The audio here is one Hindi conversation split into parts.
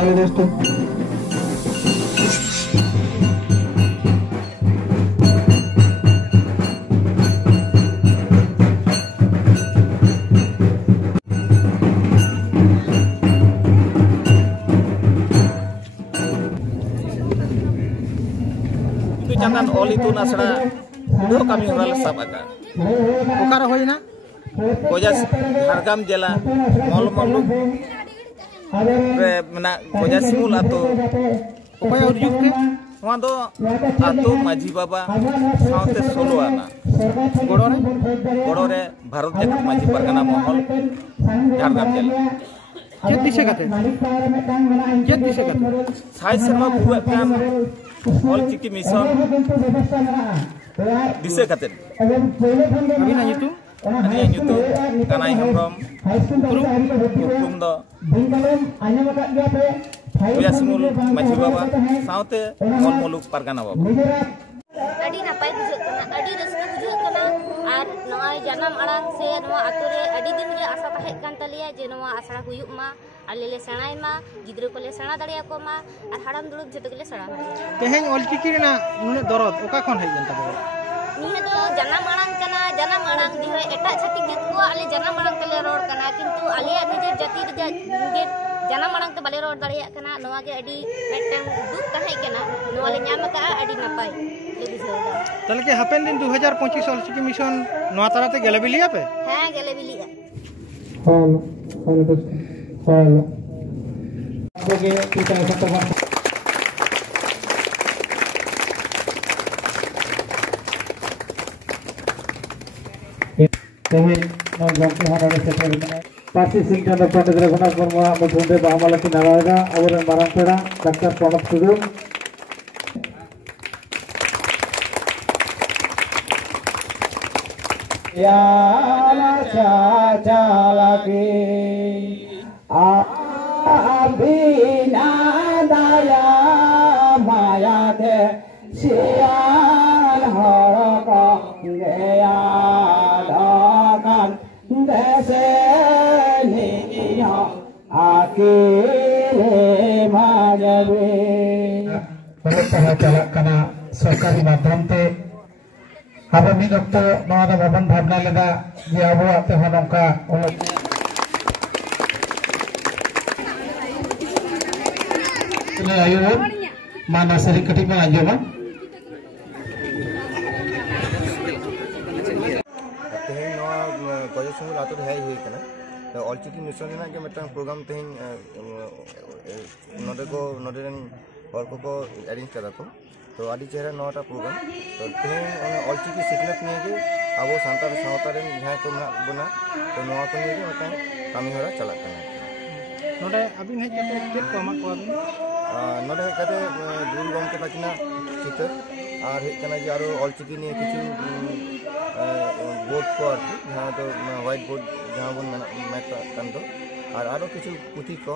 Smile resto. Itu jangan oli itu nasra dua kami orang sabakan. Okara hoina? Kojas Hargam Jela mol mena kojas simul atau Okaya urjuk ke? वहाँ तो आतो माझी बाबा साउते सोलो आना गोड़ोरे भारत जगत माझी परगना महल झारग्राम जिला चेत दिशे कते साई शर्मा गुरु एकान ऑल चिकी मिशन दिशे कते अभी ना युतु ani nyutu kanai hemrom hukum do Buya Simul Maji Baba saute mol moluk pargana baba adi napai bujuk kana adi raska bujuk kana ar noy janam alang se noa ature adi din re asa tahe kan talia je noa asara huyuk ma alele senai ma gidru kole sena daria ko ma ar haram dulub joto kole sera तेहेन ऑलचिकी ना नुने दरद ओका खन है जनता बो निहे तो janam alang kana janam alang di hoy eta chhatik jat ko ale janam alang tele rod kana kintu ale nijer jati re nijer janam alang te bale rod daria kana noa ge adi metang duk tahe kana noa le nyam ka adi napai le bujau तले के हापेन दिन 2025 ऑलचिकी मिशन नवा ताराते गेले बिलिया पे ha gele bilia Halo. Oke, kita satu Pasti singkat dapat dilakukan semua mudah bahwa lagi naraga awal barang pera Dr. Pranab Sudung ya caca lagi abina daya maya ke sian haraka gaya dakan deseniya akire majabe Pernah jalan karena सरकारी माध्यम ते अब मिद तो नवादा भवन भावना लगा ये अब आते हैं नौका ayo mana sering ketika aja bang तेहें नवा गजो समूह आतो है हुई कना तो ऑलचिकी मिशन ना के मिटन प्रोग्राम तेहें नोडेन और को अरेंज करा को तो आदि चेहरा नवाटा प्रोग्राम तो तेहें ऑलचिकी सिखनत ने के अब सांतार सावता रेन जहां को ना बना तो नवा को ने के मिटन कामी होरा चला कना नोडे अभी नहीं कते चेक को मा को नोडे कते गुरु गमके ताकिना चितर और हे कना जे आरो ऑलचिकी ने किछु बोर्ड को आरती जहाँ तो व्हाइट बोर्ड जहाँ बन मेता कंदो और आरो किछु पुथी को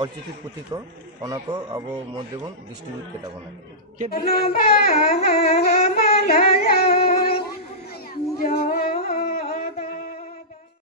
ऑलचिकी पुथी को ओना को अब मध्य बन डिस्ट्रीब्यूट केटा बना